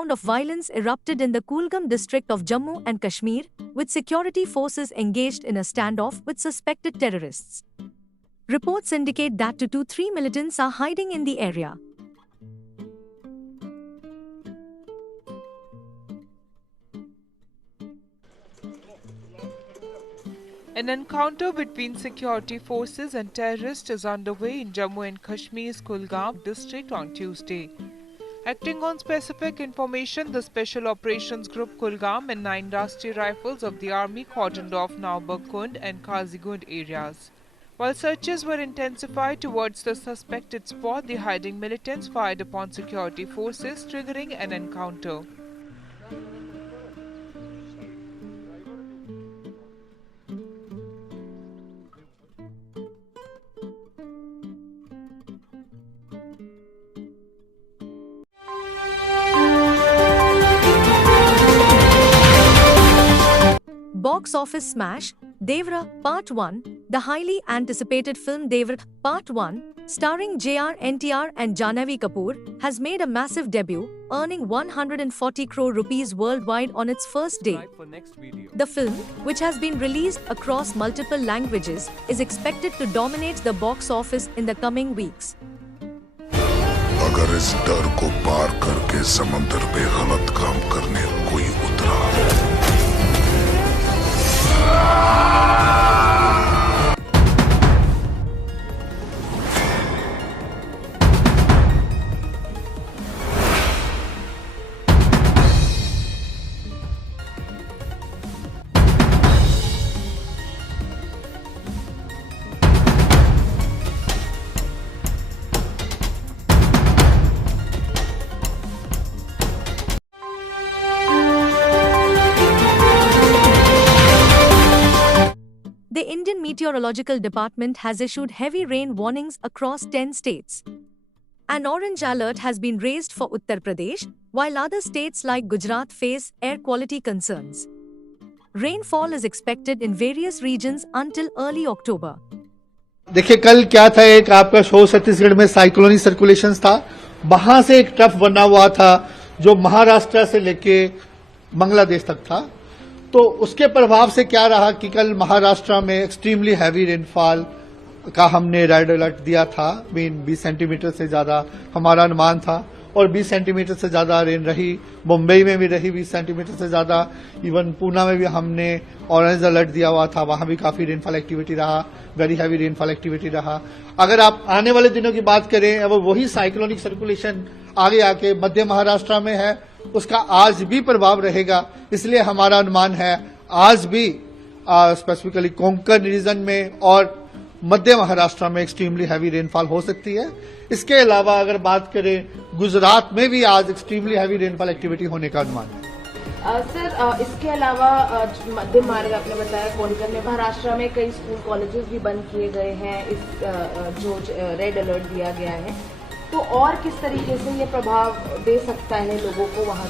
round of violence erupted in the Kulgam district of Jammu and Kashmir, with security forces engaged in a standoff with suspected terrorists. Reports indicate that 2 to 3 militants are hiding in the area. An encounter between security forces and terrorists is underway in Jammu and Kashmir's Kulgam district on Tuesday. Acting on specific information, the Special Operations Group Kulgam and 9 Rashtriya Rifles of the Army cordoned off Naubakund and Kazigund areas. While searches were intensified towards the suspected spot, the hiding militants fired upon security forces, triggering an encounter. Box office smash, Devara Part 1. The highly anticipated film Devara Part 1, starring JR NTR and Janhavi Kapoor, has made a massive debut, earning 140 crore rupees worldwide on its first day. The film, which has been released across multiple languages, is expected to dominate the box office in the coming weeks. अगर इस डर को पार करके समंदर पे गलत काम करने कोई उतरा The Indian Meteorological Department has issued heavy rain warnings across 10 states. An orange alert has been raised for Uttar Pradesh, while other states like Gujarat face air quality concerns. Rainfall is expected in various regions until early October. देखिए कल क्या था, एक आपका शो छत्तीसगढ़ में cyclonic circulation था, वहां से एक ट्रफ बना हुआ था जो महाराष्ट्र से लेके बांग्लादेश तक था। तो उसके प्रभाव से क्या रहा कि कल महाराष्ट्र में एक्सट्रीमली हैवी रेनफॉल का हमने रेड अलर्ट दिया था। 20 सेंटीमीटर से ज्यादा हमारा अनुमान था और 20 सेंटीमीटर से ज्यादा रेन रही। मुंबई में भी रही 20 सेंटीमीटर से ज्यादा। इवन पूना में भी हमने ऑरेंज अलर्ट दिया हुआ था, वहां भी काफी रेनफॉल एक्टिविटी रहा, वेरी हैवी रेनफॉल एक्टिविटी रहा। अगर आप आने वाले दिनों की बात करें, अब वही साइक्लोनिक सर्कुलेशन आगे आके मध्य महाराष्ट्र में है, उसका आज भी प्रभाव रहेगा। इसलिए हमारा अनुमान है आज भी स्पेसिफिकली कोंकण रीजन में और मध्य महाराष्ट्र में एक्सट्रीमली हैवी रेनफॉल हो सकती है। इसके अलावा अगर बात करें, गुजरात में भी आज एक्सट्रीमली हैवी रेनफॉल एक्टिविटी होने का अनुमान है। सर, इसके अलावा मध्य मार्ग आपने बताया कोंकण में, महाराष्ट्र में कई स्कूल कॉलेजेस भी बंद किए गए हैं इस जो रेड अलर्ट दिया गया है, तो और किस तरीके से ये प्रभाव दे सकता है लोगों को वहां?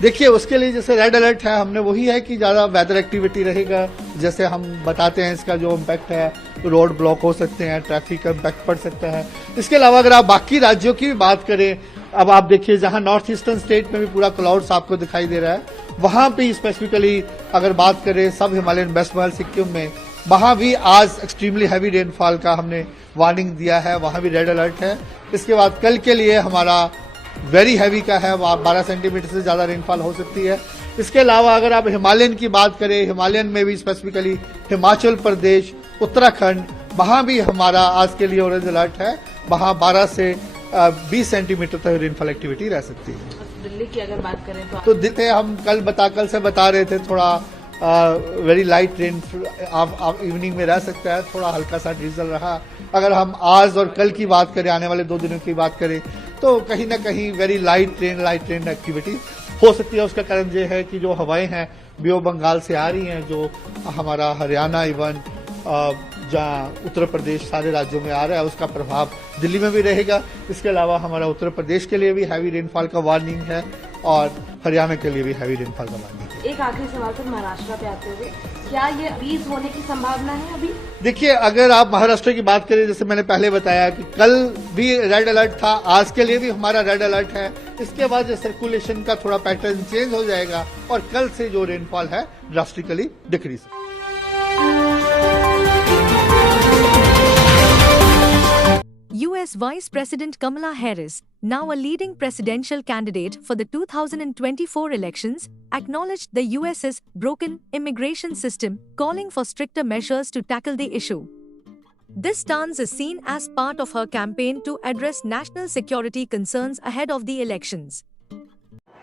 देखिए उसके लिए जैसे रेड अलर्ट है, हमने वही है कि ज्यादा वेदर एक्टिविटी रहेगा। जैसे हम बताते हैं इसका जो इम्पैक्ट है, रोड ब्लॉक हो सकते हैं, ट्रैफिक का इम्पैक्ट पड़ सकता है। इसके अलावा अगर आप बाकी राज्यों की भी बात करें, अब आप देखिए जहां नॉर्थ ईस्टर्न स्टेट में भी पूरा क्लाउड्स आपको दिखाई दे रहा है, वहां भी स्पेसिफिकली अगर बात करें सब हिमालयन वेस्ट बंगाल सिक्किम में, वहां भी आज एक्सट्रीमली हैवी रेनफॉल का हमने वार्निंग दिया है, वहां भी रेड अलर्ट है। इसके बाद कल के लिए हमारा वेरी हैवी का है, 12 सेंटीमीटर से ज्यादा रेनफॉल हो सकती है। इसके अलावा अगर आप हिमालयन की बात करें, हिमालयन में भी स्पेसिफिकली हिमाचल प्रदेश, उत्तराखंड, वहां भी हमारा आज के लिए ऑरेंज अलर्ट है, वहां 12 से 20 सेंटीमीटर तक रेनफॉल एक्टिविटी रह सकती है। दिल्ली की अगर बात करें तो दिल्ली हम कल से बता रहे थे, थोड़ा वेरी लाइट रेन इवनिंग में रह सकता है, थोड़ा हल्का सा ड्रिजल रहा। अगर हम आज और कल की बात करें, आने वाले 2 दिनों की बात करें, तो कहीं ना कहीं वेरी लाइट रेन एक्टिविटी हो सकती है। उसका कारण यह है कि जो हवाएं हैं बे ऑफ बंगाल से आ रही हैं, जो हमारा हरियाणा इवन जहां उत्तर प्रदेश सारे राज्यों में आ रहा है उसका प्रभाव दिल्ली में भी रहेगा। इसके अलावा हमारा उत्तर प्रदेश के लिए भी हैवी रेनफॉल का वार्निंग है और हरियाणा के लिए भी हैवी रेनफॉल का वार्निंग है। एक आखिरी सवाल सर, महाराष्ट्र पे आते हुए, क्या ये फ्रीज होने की संभावना है अभी? देखिए, अगर आप महाराष्ट्र की बात करें, जैसे मैंने पहले बताया कि कल भी रेड अलर्ट था, आज के लिए भी हमारा रेड अलर्ट है। इसके बाद जो सर्कुलेशन का थोड़ा पैटर्न चेंज हो जाएगा और कल से जो रेनफॉल है drastically decrease. US Vice President Kamala Harris, now a leading presidential candidate for the 2024 elections, acknowledged the US's broken immigration system, calling for stricter measures to tackle the issue. This stance is seen as part of her campaign to address national security concerns ahead of the elections.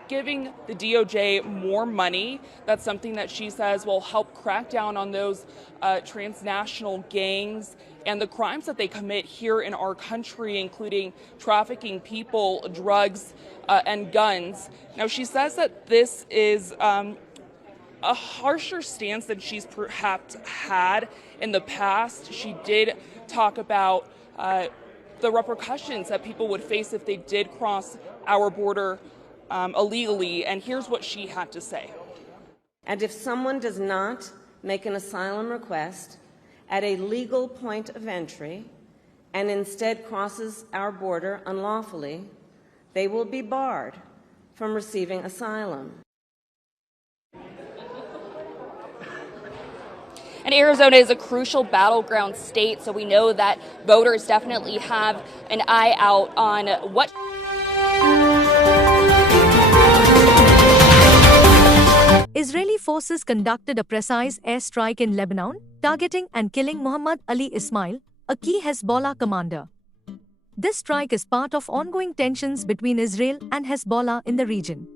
Giving the DOJ more money, that's something that she says will help crack down on those transnational gangs and the crimes that they commit here in our country, including trafficking people, drugs, and guns. Now, she says that this is a harsher stance than she's perhaps had in the past. She did talk about the repercussions that people would face if they did cross our border illegally, and here's what she had to say. And if someone does not make an asylum request at a legal point of entry and instead crosses our border unlawfully, they will be barred from receiving asylum. And Arizona is a crucial battleground state, so we know that voters definitely have an eye out on what. Israeli forces conducted a precise airstrike in Lebanon, targeting and killing Muhammad Ali Ismail, a key Hezbollah commander. This strike is part of ongoing tensions between Israel and Hezbollah in the region.